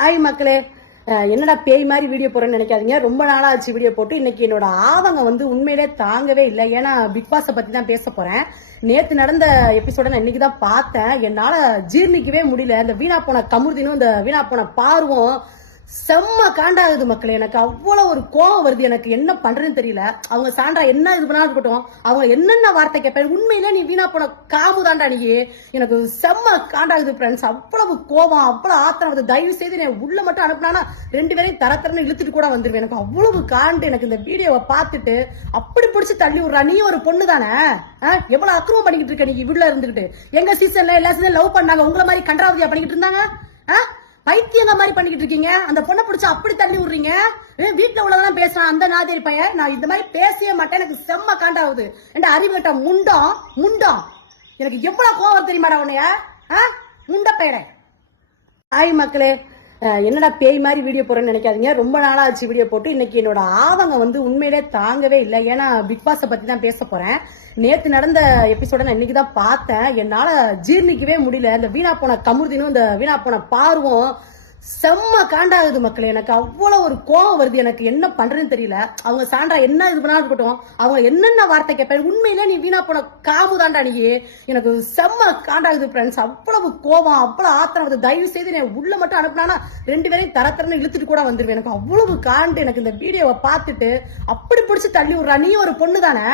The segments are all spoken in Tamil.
ஹாய் மக்களே. என்னடா பேய் மாதிரி வீடியோ போறேன்னு நினைக்காதீங்க. ரொம்ப நாளா ஆச்சு வீடியோ போட்டு. இன்னைக்கு என்னோட ஆவங்க வந்து உண்மையிலே தாங்கவே இல்லை. ஏன்னா பிக் பாஸை பத்தி தான் பேச போறேன். நேத்து நடந்த எபிசோட நான் இன்னைக்கு தான் பார்த்தேன். என்னால ஜீர்ணிக்கவே முடியல. இந்த வீணா போன கமுர்தினும் இந்த வீணா போன பார்வம் செம்ம காண்டாகுது மக்கள். எனக்கு அவ்வளோ ஒரு கோவம் வருது. எனக்கு என்ன பண்றதுன்னு தெரியல. அவங்க சாண்டா என்ன இது பண்ணாலும் இருக்கட்டும் அவங்க என்னென்ன வார்த்தை கேட்பேன் உண்மையிலே நீ வீணா போன காமு தாண்டா நீ. எனக்கு செம்ம காண்டாகுது ஃப்ரெண்ட்ஸ் அவ்வளவு கோவம் அவ்வளோ ஆத்திரம். வருது தயவு செய்து நீ உள்ள மட்டும் அனுப்புனா ரெண்டு பேரையும் தரத்தரன்னு இழுத்துட்டு கூட வந்துருவேன். எனக்கு அவ்வளவு காண்டு. எனக்கு இந்த வீடியோவை பார்த்துட்டு அப்படி பிடிச்சி தள்ளி விடுறா. நீ ஒரு பொண்ணு தானே? எவ்வளவு அக்கிரமம் பண்ணிக்கிட்டு இருக்க நீ உள்ள இருந்துகிட்டு? எங்க சீசன்ல எல்லா சீசன் லவ் பண்ணாங்க. உங்களை மாதிரி கண்டாவதியா பண்ணிக்கிட்டு இருந்தாங்க? ஆ? மாதிரி பண்ணிக்கிட்டு இருக்கீங்க? அந்த பொண்ணை பிடிச்சி அப்படி தள்ளி விடுறீங்க? வீட்டுல உள்ளதெல்லாம் பேசுறான் அந்த நாதிரி பையன் நான் இந்த மாதிரி பேசவே மாட்டேன் எனக்கு செம்ம காண்டாகுது. என்ற அறிவுகிட்ட முண்டம் முண்டம். எனக்கு எவ்வளவு கோவம் தெரியுமாடா உன்னைய? ஆ? முண்ட பையனை. ஹாய் மக்களே. என்னடா பேய் மாதிரி வீடியோ போறேன்னு நினைக்காதீங்க. ரொம்ப நாளாச்சு வீடியோ போட்டு. இன்னைக்கு என்னோட ஆவங்க வந்து உண்மையிலே தாங்கவே இல்லை. ஏன்னா பிக் பாஸை பத்தி தான் பேச போறேன். நேத்து நடந்த எபிசோட நான் இன்னைக்கு தான் பார்த்தேன். என்னால ஜீர்ணிக்கவே முடியல. இந்த வீணா போன கமுர்தினும் இந்த வீணா போன பார்வம் செம்ம காண்டாகுது மக்களே. எனக்கு அவ்வளோ ஒரு கோவம் வருது. எனக்கு என்ன பண்றதுன்னு தெரியல. அவங்க சாண்டா என்ன இது பண்ணாலும் இருக்கட்டும். அவங்க என்னென்ன வார்த்தை கேட்பேன் உண்மையிலே நீ வீணா போன காமுதாண்டா நீ. எனக்கு செம்ம காண்டாகுது ஃப்ரெண்ட்ஸ் அவ்வளவு கோவம் அவ்வளோ ஆத்திரம் வருது. தயவு செய்து நான் உள்ள மட்டும் அனுப்புனா ரெண்டு பேரையும் தர தரன்னு இழுத்துட்டு கூட வந்துருவேன். எனக்கு அவ்வளவு காண்டு. எனக்கு இந்த வீடியோவை பார்த்துட்டு அப்படி பிடிச்சி தள்ளி விடுறா. நீ ஒரு பொண்ணு தானே?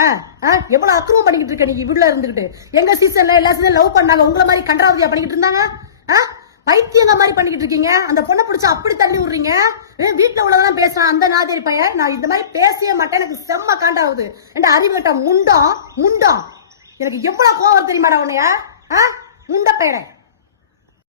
எவ்வளோ அக்கிரமம் பண்ணிக்கிட்டு இருக்க நீ வீட்டில் இருந்துக்கிட்டு எங்க சீசன்ல எல்லா சீசன் லவ் பண்ணாங்க. உங்களை மாதிரி கண்டாவதியா பண்ணிக்கிட்டு இருந்தாங்க? ஆ? பைத்தியங்க மாதிரி பண்ணிக்கிட்டு இருக்கீங்க. அந்த பொண்ணை பிடிச்சி அப்படி தள்ளி விடுறீங்க. வீட்டுல உள்ளதெல்லாம் பேசுறான். அந்த நாதிரி பையன். நான் இந்த மாதிரி பேசவே மாட்டேன். எனக்கு செம்ம காண்டாகுது. என்ற அறிவுகிட்ட முண்டம் முண்டம். எனக்கு எவ்வளவு கோவம் தெரியுமாடா உன்னைய? ஆ? முண்ட பையனை